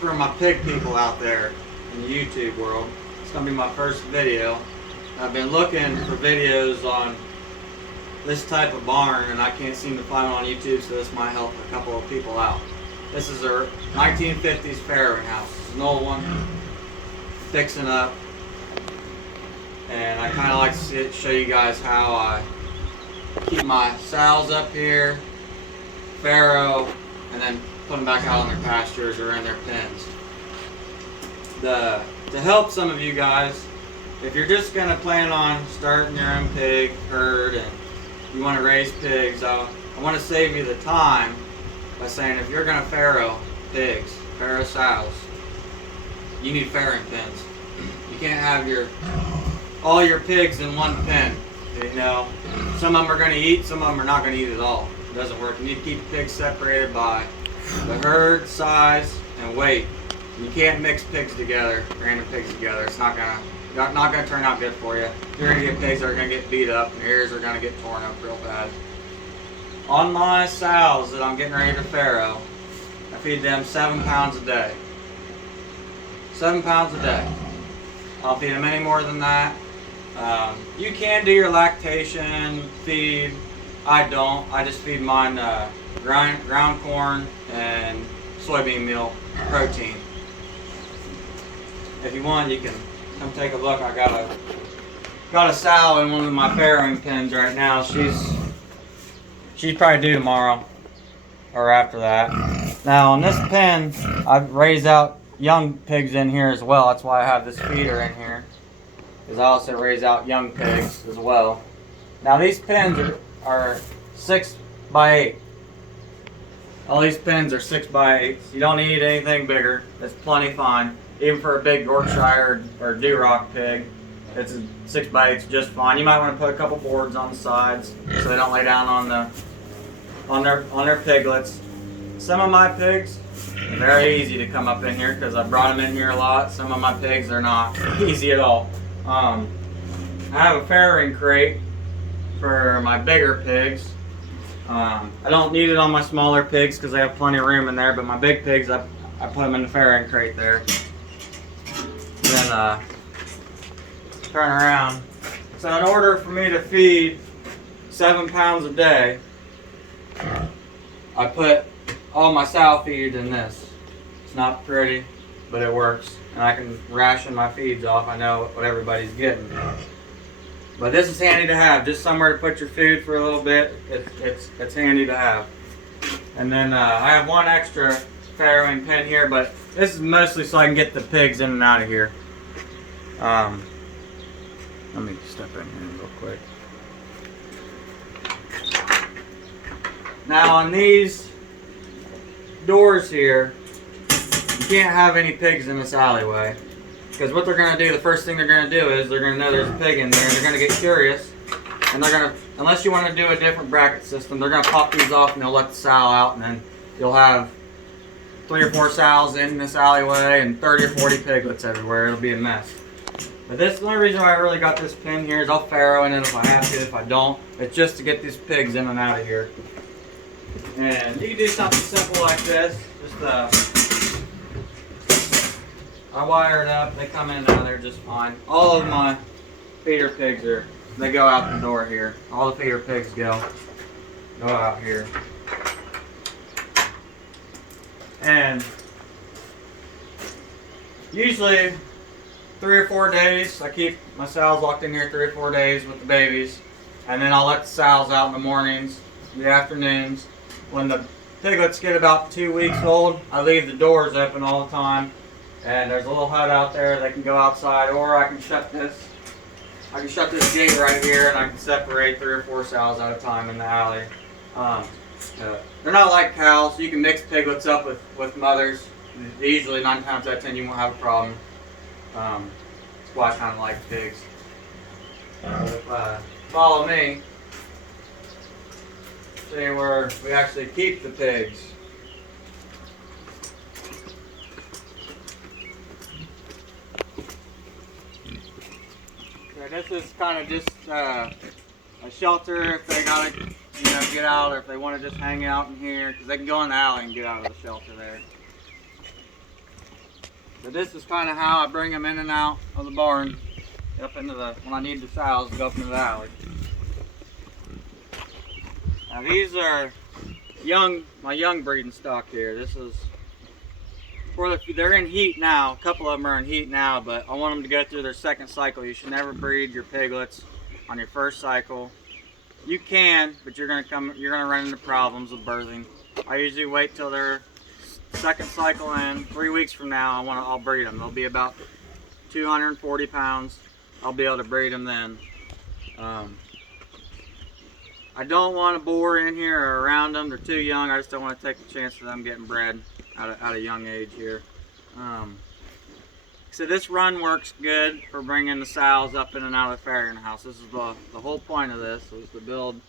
for my pig people out there in the YouTube world. It's going to be my first video. I've been looking for videos on this type of barn and I can't seem to find one on YouTube, so this might help a couple of people out. This is a 1950s farrowing house. It's an old one, fixing up. And I kind of like to show you guys how I keep my sows up here, farrow, and then put them back out on their pastures or in their pens. To help some of you guys, if you're just going to plan on starting your own pig herd and you want to raise pigs, I want to save you the time by saying if you're going to farrow pigs, farrow sows, you need farrowing pens. You can't have all your pigs in one pen. You know, some of them are going to eat, some of them are not going to eat at all. It doesn't work. You need to keep the pigs separated by the herd size and weight. You can't mix pigs together, random pigs together. It's not gonna turn out good for you. You're gonna get pigs that are gonna get beat up, and your ears are gonna get torn up real bad. On my sows that I'm getting ready to farrow, I feed them 7 pounds a day. 7 pounds a day. I'll feed them any more than that. You can do your lactation feed. I don't. I just feed mine ground corn and soybean meal protein. If you want, you can come take a look. I got a sow in one of my farrowing pens right now. She's probably due tomorrow or after that. Now on this pen, I've raised out young pigs in here as well. That's why I have this feeder in here, because I also raise out young pigs as well. Now these pens are 6 by 8. All these pens are 6 by 8. You don't need anything bigger. It's plenty fine. Even for a big Yorkshire or Duroc pig, it's 6 by 8's just fine. You might want to put a couple boards on the sides so they don't lay down on their piglets. Some of my pigs are very easy to come up in here because I brought them in here a lot. Some of my pigs are not easy at all. I have a farrowing crate for my bigger pigs. I don't need it on my smaller pigs because they have plenty of room in there, but my big pigs, I put them in the farrowing crate there. Then turn around. So in order for me to feed 7 pounds a day, I put all my sow feed in this. It's not pretty, but it works. And I can ration my feeds off. I know what everybody's getting. But this is handy to have. Just somewhere to put your food for a little bit. It's handy to have. And then I have one extra farrowing pen here, but this is mostly so I can get the pigs in and out of here. Let me step in here real quick. Now on these doors here, you can't have any pigs in this alleyway. Because what they're going to do, the first thing they're going to do is they're going to know there's a pig in there. They're going to get curious. And they're going to, unless you want to do a different bracket system, they're going to pop these off and they'll let the sow out. And then you'll have 3 or 4 sows in this alleyway and 30 or 40 piglets everywhere. It'll be a mess. But the only reason why I really got this pen here is I'll farrow in it if I have to. If I don't, it's just to get these pigs in and out of here. And you can do something simple like this. Just I wire it up. They come in and out of there just fine. All of my feeder pigs they go out the door here. All the feeder pigs go out here. And usually 3 or 4 days, I keep my sows locked in here 3 or 4 days with the babies, and then I'll let the sows out in the mornings, the afternoons. When the piglets get about 2 weeks old, I leave the doors open all the time, and there's a little hut out there. They can go outside, or I can shut this gate right here, and I can separate 3 or 4 sows at a time in the alley. They're not like cows, so you can mix piglets up with mothers. Usually 9 times out of 10 you won't have a problem. That's why I kind of like pigs. If follow me, see where we actually keep the pigs. So this is kind of just a shelter if they gotta get out, or if they want to just hang out in here, because they can go in the alley and get out of the shelter there. But this is kind of how I bring them in and out of the barn, up into the, when I need the sows to go up into the alley. Now these are my young breeding stock here. This is, they're in heat now. A couple of them are in heat now, but I want them to go through their second cycle. You should never breed your piglets on your first cycle. You can, but you're gonna run into problems with birthing. I usually wait till their second cycle in. 3 weeks from now, I'll breed them. They'll be about 240 pounds. I'll be able to breed them then. I don't want to bore in here or around them. They're too young. I just don't want to take the chance of them getting bred at a young age here. So this run works good for bringing the sows up in and out of the farrowing house. This is the whole point of this, is to build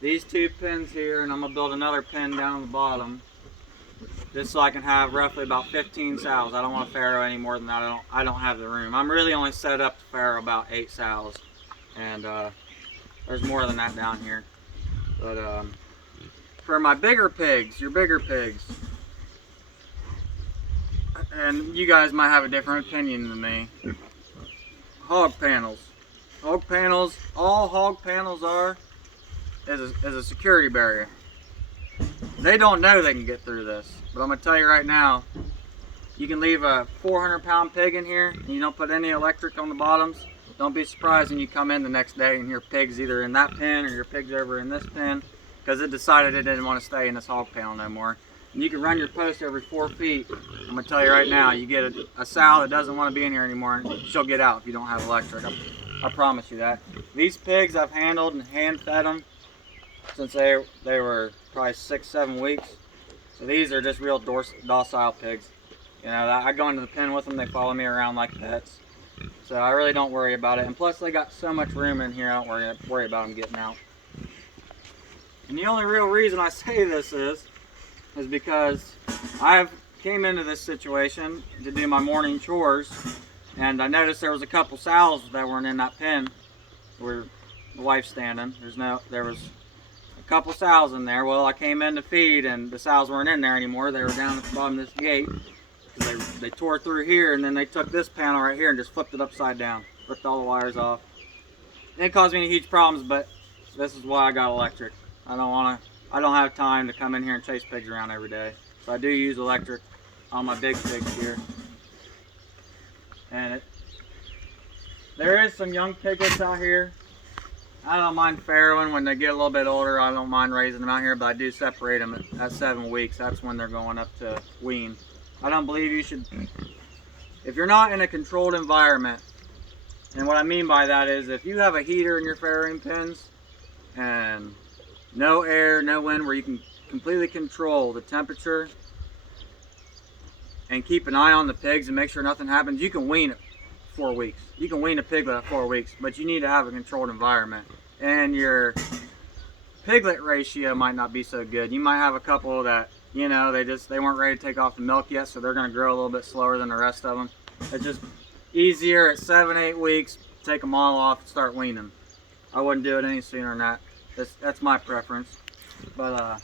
these 2 pens here, and I'm going to build another pen down the bottom, just so I can have roughly about 15 sows. I don't want to farrow any more than that. I don't have the room. I'm really only set up to farrow about 8 sows, and there's more than that down here. But for my bigger pigs, your bigger pigs, and you guys might have a different opinion than me, hog panels. Hog panels, all hog panels are is a security barrier. They don't know they can get through this, but I'm going to tell you right now, you can leave a 400-pound pig in here and you don't put any electric on the bottoms. Don't be surprised when you come in the next day and your pig's either in that pen or your pig's over in this pen, because it decided it didn't want to stay in this hog panel no more. And you can run your post every 4 feet. I'm going to tell you right now, you get a sow that doesn't want to be in here anymore, and she'll get out if you don't have electric. I promise you that. These pigs I've handled and hand fed them since they were probably 6-7 weeks. So these are just real docile pigs. You know, I go into the pen with them, they follow me around like pets. So I really don't worry about it. And plus they got so much room in here, I don't worry about them getting out. And the only real reason I say this is because I came into this situation to do my morning chores, and I noticed there was a couple sows that weren't in that pen where the wife's standing. There was a couple sows in there. Well, I came in to feed and the sows weren't in there anymore. They were down at the bottom of this gate. They tore through here, and then they took this panel right here and just flipped it upside down, ripped all the wires off. It didn't cause me any huge problems, but this is why I got electric. I don't have time to come in here and chase pigs around every day. So I do use electric on my big pigs here. And there is some young piglets out here. I don't mind farrowing when they get a little bit older. I don't mind raising them out here, but I do separate them at 7 weeks. That's when they're going up to wean. I don't believe you should, if you're not in a controlled environment, and what I mean by that is if you have a heater in your farrowing pens and no air, no wind, where you can completely control the temperature and keep an eye on the pigs and make sure nothing happens, you can wean at 4 weeks. You can wean a piglet at 4 weeks, but you need to have a controlled environment. And your piglet ratio might not be so good. You might have a couple that, you know, they weren't ready to take off the milk yet, so they're going to grow a little bit slower than the rest of them. It's just easier at 7-8 weeks, take them all off and start weaning. I wouldn't do it any sooner than that. That's my preference. But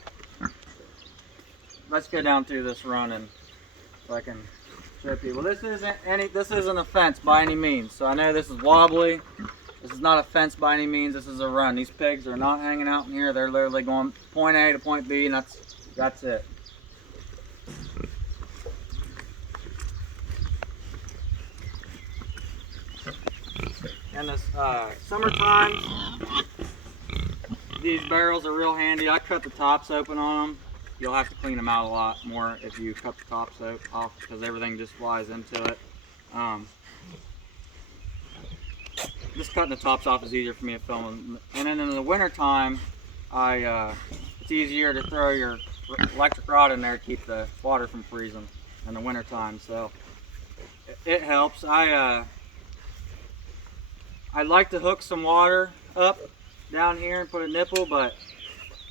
let's go down through this run and so I can show people. This isn't a fence by any means. So I know this is wobbly. This is not a fence by any means. This is a run. These pigs are not hanging out in here. They're literally going point A to point B, and that's it. In the summertime, these barrels are real handy. I cut the tops open on them. You'll have to clean them out a lot more if you cut the tops off, because everything just flies into it. Just cutting the tops off is easier for me to film. And then in the winter time, it's easier to throw your electric rod in there to keep the water from freezing in the winter time. So it helps. I'd like to hook some water up down here and put a nipple, but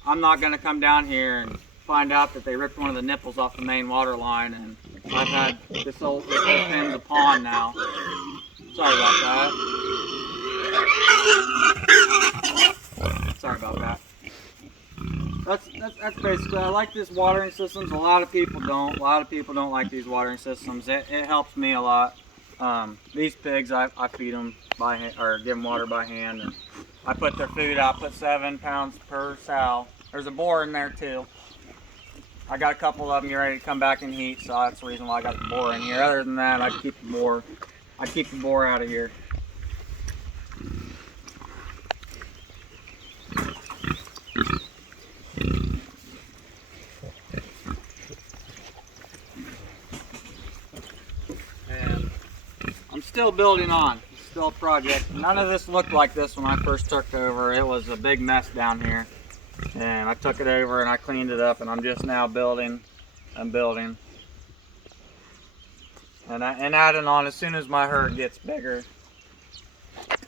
I'm not going to come down here and find out that they ripped one of the nipples off the main water line, and I've had this whole pen's a pond now. Sorry about that. Sorry about that. that's basically. I like this watering systems. A lot of people don't. A lot of people don't like these watering systems. It helps me a lot. These pigs, I feed them by hand, or give them water by hand, and I put their food out. Put 7 pounds per sow. There's a boar in there too. I got a couple of them getting ready to come back in heat, so that's the reason why I got the boar in here. Other than that, I keep the boar out of here. And I'm still building on. It's still a project. None of this looked like this when I first took over. It was a big mess down here. And I took it over and I cleaned it up, and I'm just now building. I'm building. And adding on as soon as my herd gets bigger. As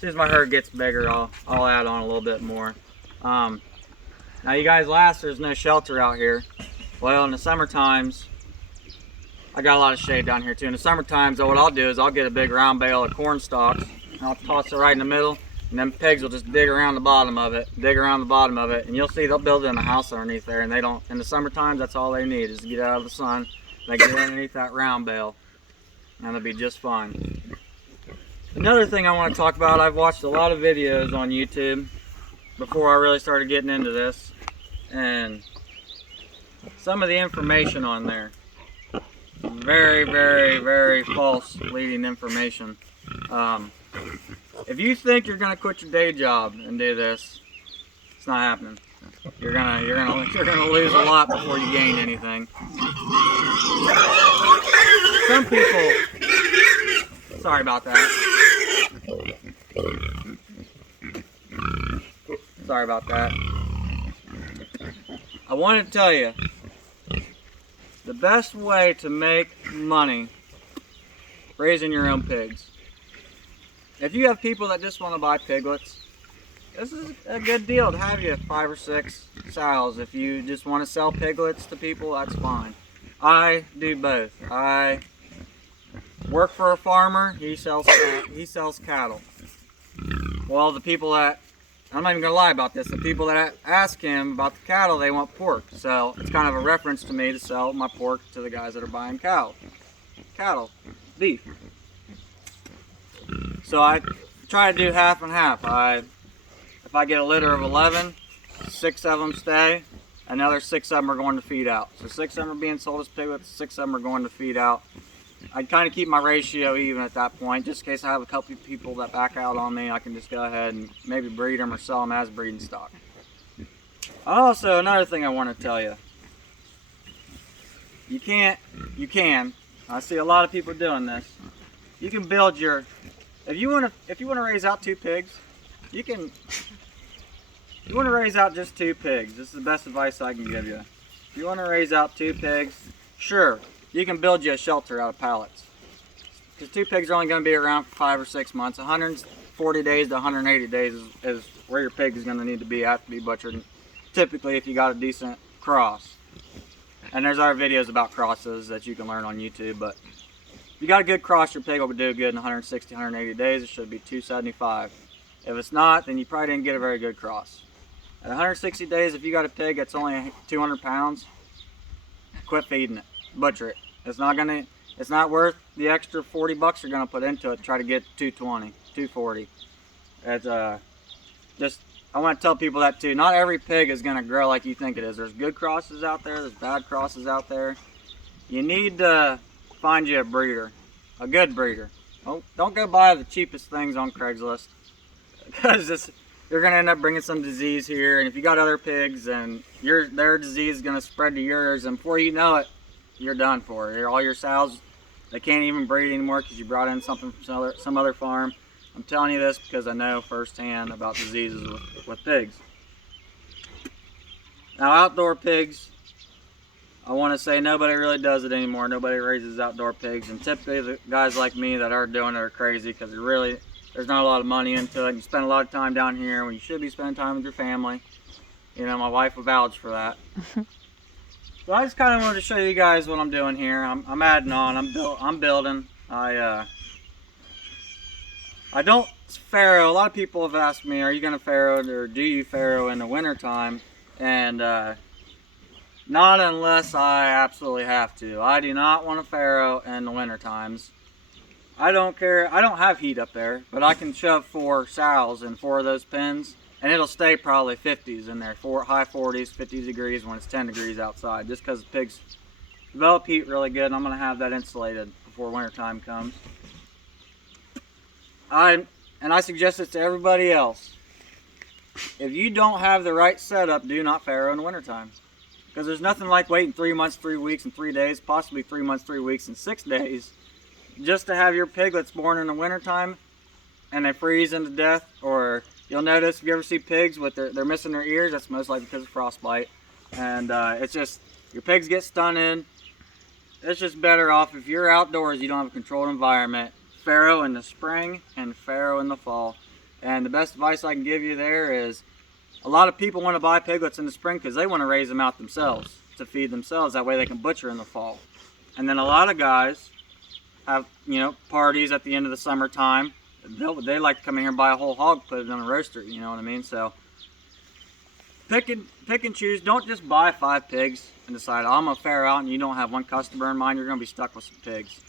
soon as my herd gets bigger, I'll add on a little bit more. Now you guys asked, there's no shelter out here. Well, in the summer times, I got a lot of shade down here too. In the summer times, what I'll do is I'll get a big round bale of corn stalks, and I'll toss it right in the middle, and then pigs will just dig around the bottom of it, and you'll see they'll build in a house underneath there, and they don't, in the summer times, that's all they need is to get out of the sun. They get underneath that round bale, and they'll be just fine. Another thing I want to talk about, I've watched a lot of videos on YouTube before I really started getting into this, and some of the information on there, very, very, very false leading information. If you think you're gonna quit your day job and do this, it's not happening. You're gonna lose a lot before you gain anything. Some people, sorry about that. Sorry about that. I want to tell you, the best way to make money raising your own pigs. If you have people that just want to buy piglets, this is a good deal to have you 5 or 6 sows. If you just want to sell piglets to people, that's fine. I do both. I work for a farmer. He sells cattle. Well, the people that, I'm not even going to lie about this, the people that ask him about the cattle, they want pork. So it's kind of a reference to me to sell my pork to the guys that are buying cattle, beef. So I try to do half and half. If I get a litter of 11, 6 of them stay, another 6 of them are going to feed out. So 6 of them are being sold as piglets, 6 of them are going to feed out. I kind of keep my ratio even at that point, just in case I have a couple of people that back out on me. I can just go ahead and maybe breed them or sell them as breeding stock. Also, another thing I want to tell you, you can, I see a lot of people doing this. You can build your, if you want to raise out 2 pigs, you want to raise out just 2 pigs. This is the best advice I can give you. If you want to raise out 2 pigs, sure, you can build you a shelter out of pallets. Because 2 pigs are only going to be around for 5 or 6 months. 140 days to 180 days is where your pig is going to need to be after be butchered. Typically, if you got a decent cross. And there's other videos about crosses that you can learn on YouTube. But if you got a good cross, your pig will do good in 160, 180 days. It should be 275. If it's not, then you probably didn't get a very good cross. At 160 days, if you got a pig that's only 200 pounds, quit feeding it. Butcher it. It's not worth the extra 40 bucks you're gonna put into it to try to get 220, 240. It's just, I want to tell people that too. Not every pig is gonna grow like you think it is. There's good crosses out there, there's bad crosses out there. You need to find you a breeder, a good breeder. Don't go buy the cheapest things on Craigslist, because you're gonna end up bringing some disease here, and if you got other pigs and their disease is gonna spread to yours, and before you know it, you're done for. All your sows, they can't even breed anymore because you brought in something from some other farm. I'm telling you this because I know firsthand about diseases with pigs. Now, outdoor pigs, I want to say nobody really does it anymore. Nobody raises outdoor pigs, and typically the guys like me that are doing it are crazy because there's not a lot of money into it. You spend a lot of time down here when you should be spending time with your family. You know, my wife will vouch for that. So I just kind of wanted to show you guys what I'm doing here. I'm adding on. I'm building. I don't farrow. A lot of people have asked me, are you going to farrow or do you farrow in the winter time? and not unless I absolutely have to. I do not want to farrow in the winter times. I don't care. I don't have heat up there, but I can shove 4 sows in 4 of those pens, and it'll stay probably 50s in there, high 40s, 50 degrees when it's 10 degrees outside, just because the pigs develop heat really good, and I'm going to have that insulated before winter time comes. I suggest it to everybody else. If you don't have the right setup, do not farrow in the wintertime. Because there's nothing like waiting 3 months, 3 weeks, and 3 days, possibly 3 months, 3 weeks, and 6 days, just to have your piglets born in the wintertime and they freeze into death. Or you'll notice, if you ever see pigs with they're missing their ears, that's most likely because of frostbite. And it's just, your pigs get stunted. It's just better off if you're outdoors, you don't have a controlled environment. Farrow in the spring and farrow in the fall. And the best advice I can give you there is, a lot of people want to buy piglets in the spring because they want to raise them out themselves to feed themselves. That way they can butcher in the fall. And then a lot of guys have, you know, parties at the end of the summertime. They like to come in here and buy a whole hog, put it on a roaster. You know what I mean? So pick and choose. Don't just buy 5 pigs and decide, oh, I'm gonna farrow out, and you don't have one customer in mind. You're gonna be stuck with some pigs.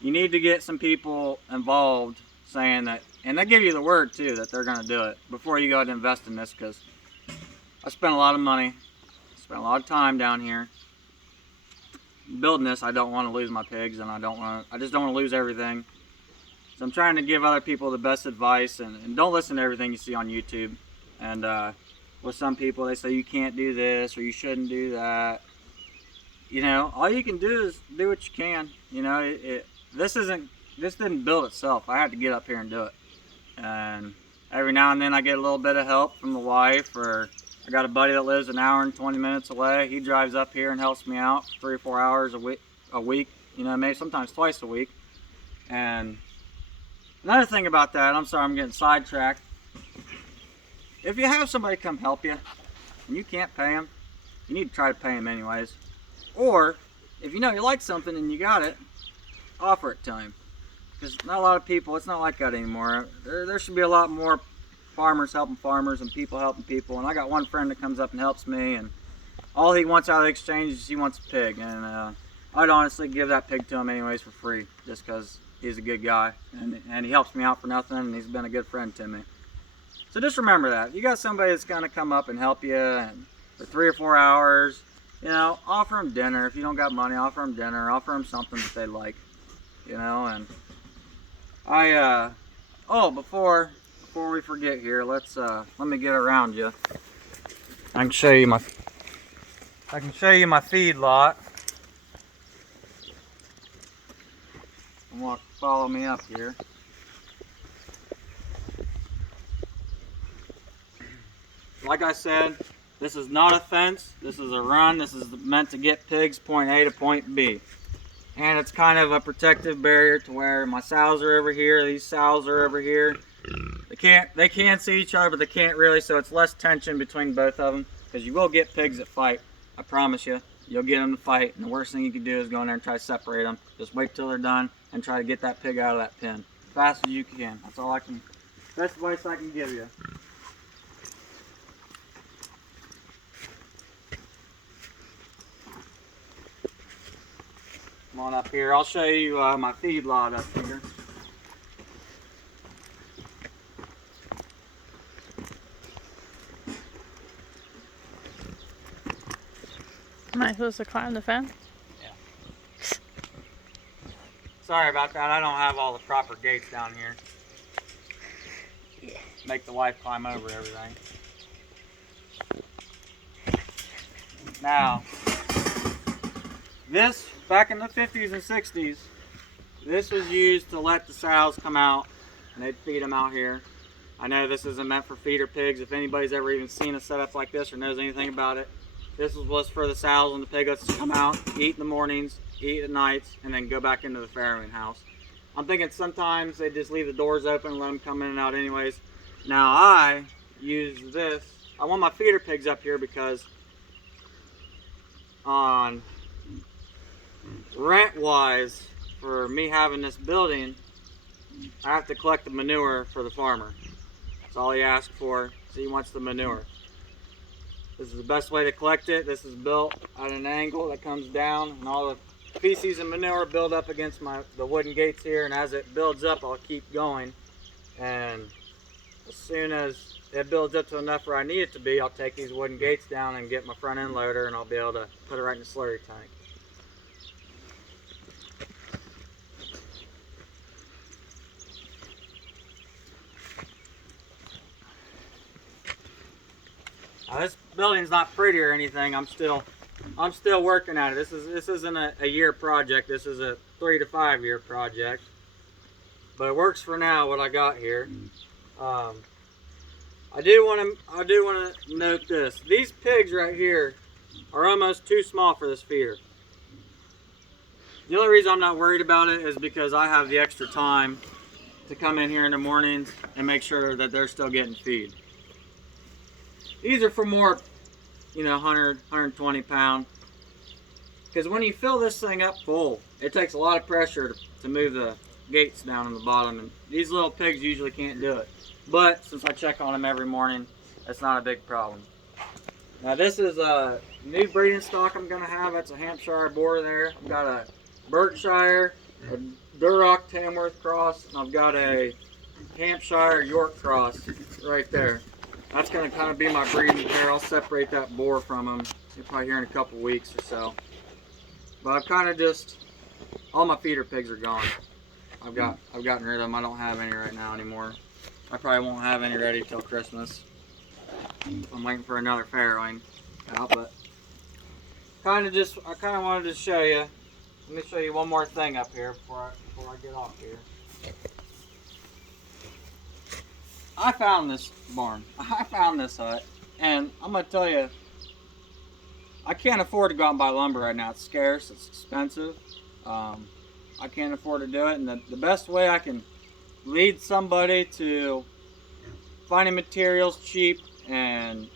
You need to get some people involved saying that, and they give you the word too that they're going to do it before you go to invest in this, because I spent a lot of money, spent a lot of time down here building this. I don't want to lose my pigs, and I just don't want to lose everything. So I'm trying to give other people the best advice, and don't listen to everything you see on YouTube. And with some people, they say you can't do this or you shouldn't do that. You know, all you can do is do what you can. You know, this didn't build itself. I had to get up here and do it. And every now and then I get a little bit of help from the wife, or I got a buddy that lives an hour and 20 minutes away. He drives up here and helps me out 3 or 4 hours a week, you know, maybe sometimes twice a week. And another thing about that, I'm sorry I'm getting sidetracked. If you have somebody come help you and you can't pay them, you need to try to pay them anyways. Or if you know you like something and you got it, offer it to him. Because not a lot of people, it's not like that anymore. There should be a lot more farmers helping farmers and people helping people. And I got one friend that comes up and helps me, and all he wants out of the exchange is he wants a pig. And I'd honestly give that pig to him anyways for free, just because he's a good guy. And he helps me out for nothing, and he's been a good friend to me. So just remember that. If you got somebody that's going to come up and help you and for 3 or 4 hours, you know, offer them dinner. If you don't got money, offer them dinner. Offer them something that they like, you know. And before we forget here, let me get around you. I can show you my feed lot. Follow me up here. Like I said, this is not a fence. This is a run. This is meant to get pigs point A to point B. And it's kind of a protective barrier to where my sows are over here, these sows are over here. They can see each other, but they can't really, so it's less tension between both of them, because you will get pigs that fight. I promise you, you'll get them to fight, and the worst thing you can do is go in there and try to separate them. Just wait till they're done and try to get that pig out of that pen as fast as you can. That's all best advice I can give you. Come on up here. I'll show you my feed lot up here. Am I supposed to climb the fence? Yeah. Sorry about that. I don't have all the proper gates down here. Make the wife climb over everything. Now, this, back in the 50s and 60s, this was used to let the sows come out, and they'd feed them out here. I know this isn't meant for feeder pigs. If anybody's ever even seen a setup like this or knows anything about it, this was for the sows and the piglets to come out, eat in the mornings, eat at nights, and then go back into the farrowing house. I'm thinking sometimes they just leave the doors open and let them come in and out anyways. Now I use this. I want my feeder pigs up here because on rent-wise, for me having this building, I have to collect the manure for the farmer. That's all he asks for, so he wants the manure. This is the best way to collect it. This is built at an angle that comes down, and all the feces and manure build up against the wooden gates here, and as it builds up, I'll keep going. And as soon as it builds up to enough where I need it to be, I'll take these wooden gates down and get my front end loader, and I'll be able to put it right in the slurry tank. Now, this building's not pretty or anything. I'm still working at it. This isn't a year project. This is a 3 to 5 year project. But it works for now. What I got here. I do want to note this. These pigs right here are almost too small for this feeder. The only reason I'm not worried about it is because I have the extra time to come in here in the mornings and make sure that they're still getting feed. These are for more, 100, 120 pound. Because when you fill this thing up full, it takes a lot of pressure to move the gates down on the bottom. And these little pigs usually can't do it. But since I check on them every morning, it's not a big problem. Now this is a new breeding stock I'm going to have. That's a Hampshire boar there. I've got a Berkshire, a Duroc Tamworth cross, and I've got a Hampshire York cross right there. That's going to kind of be my breeding pair. I'll separate that boar from them. You'll probably hear in a couple weeks or so. But I've kind of all my feeder pigs are gone. I've gotten rid of them. I don't have any right now anymore. I probably won't have any ready till Christmas. I'm waiting for another farrowing out, but I kind of wanted to show you. Let me show you one more thing up here before I get off here. I found this barn. I found this hut, and I'm gonna tell you, I can't afford to go out and buy lumber right now. It's scarce. It's expensive. I can't afford to do it, and the best way I can lead somebody to finding materials cheap and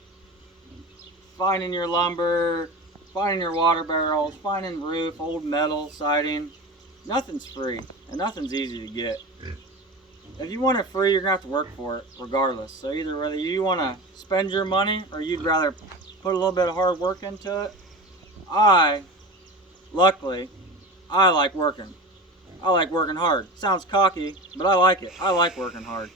finding your lumber, finding your water barrels, finding roof, old metal, siding. Nothing's free and nothing's easy to get. If you want it free, you're gonna have to work for it regardless. So either whether you want to spend your money or you'd rather put a little bit of hard work into it, luckily, I like working. I like working hard. Sounds cocky, but I like it. I like working hard.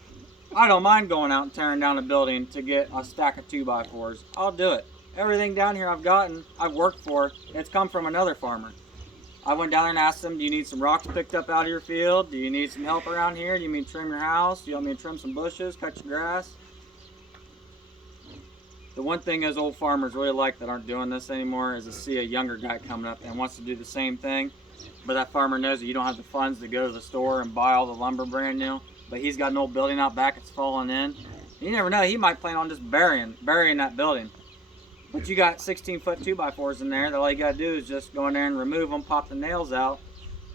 I don't mind going out and tearing down a building to get a stack of 2x4s. I'll do it. Everything down here I've worked for, it's come from another farmer. I went down there and asked them, do you need some rocks picked up out of your field? Do you need some help around here? Do you mean trim your house? Do you want me to trim some bushes, cut your grass? The one thing those old farmers really like that aren't doing this anymore is to see a younger guy coming up and wants to do the same thing. But that farmer knows that you don't have the funds to go to the store and buy all the lumber brand new. But he's got an old building out back that's falling in. You never know, he might plan on just burying that building. But you got 16-foot 2x4s in there that all you gotta do is just go in there and remove them, pop the nails out.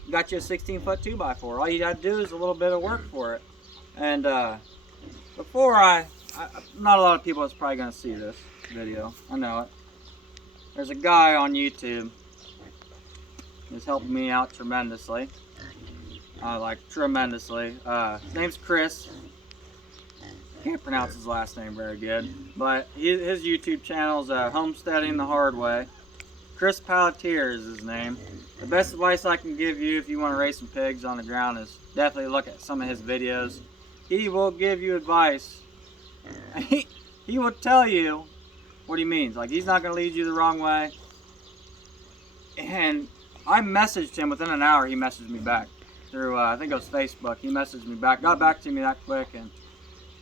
You got you a 16-foot 2x4. All you gotta do is a little bit of work for it. And before not a lot of people is probably gonna see this video. I know it. There's a guy on YouTube who's helping me out tremendously. Tremendously. His name's Chris. Can't pronounce his last name very good, but his YouTube channel is Homesteading the Hard Way. Chris Pelletier is his name. The best advice I can give you if you want to raise some pigs on the ground is definitely look at some of his videos. He will give you advice. He will tell you what he means. Like, he's not going to lead you the wrong way. And I messaged him within an hour. He messaged me back through I think it was Facebook. He messaged me back, got back to me that quick, and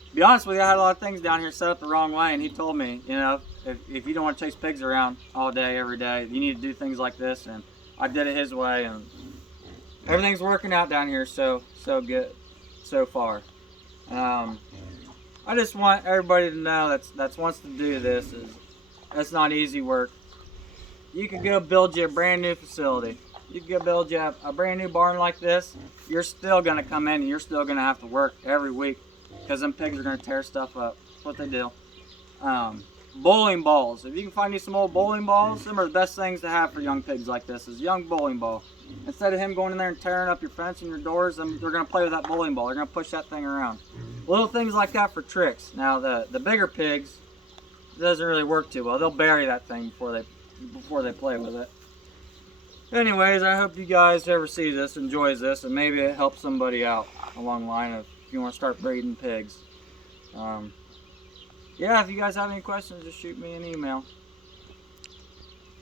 to be honest with you, I had a lot of things down here set up the wrong way, and he told me, if you don't want to chase pigs around all day, every day, you need to do things like this, and I did it his way, and everything's working out down here so good so far. I just want everybody to know that wants to do this that's not easy work. You could go build you a brand new facility. You could go build you a brand new barn like this. You're still going to come in and you're still going to have to work every week because them pigs are going to tear stuff up. That's what they do. Bowling balls. If you can find you some old bowling balls, them are the best things to have for young pigs like this, is a young bowling ball. Instead of him going in there and tearing up your fence and your doors, they're going to play with that bowling ball. They're going to push that thing around. Little things like that for tricks. Now, the bigger pigs, doesn't really work too well. They'll bury that thing before they play with it. Anyways, I hope you guys ever see this, enjoys this, and maybe it helps somebody out along the line of if you want to start breeding pigs. Yeah, if you guys have any questions, just shoot me an email.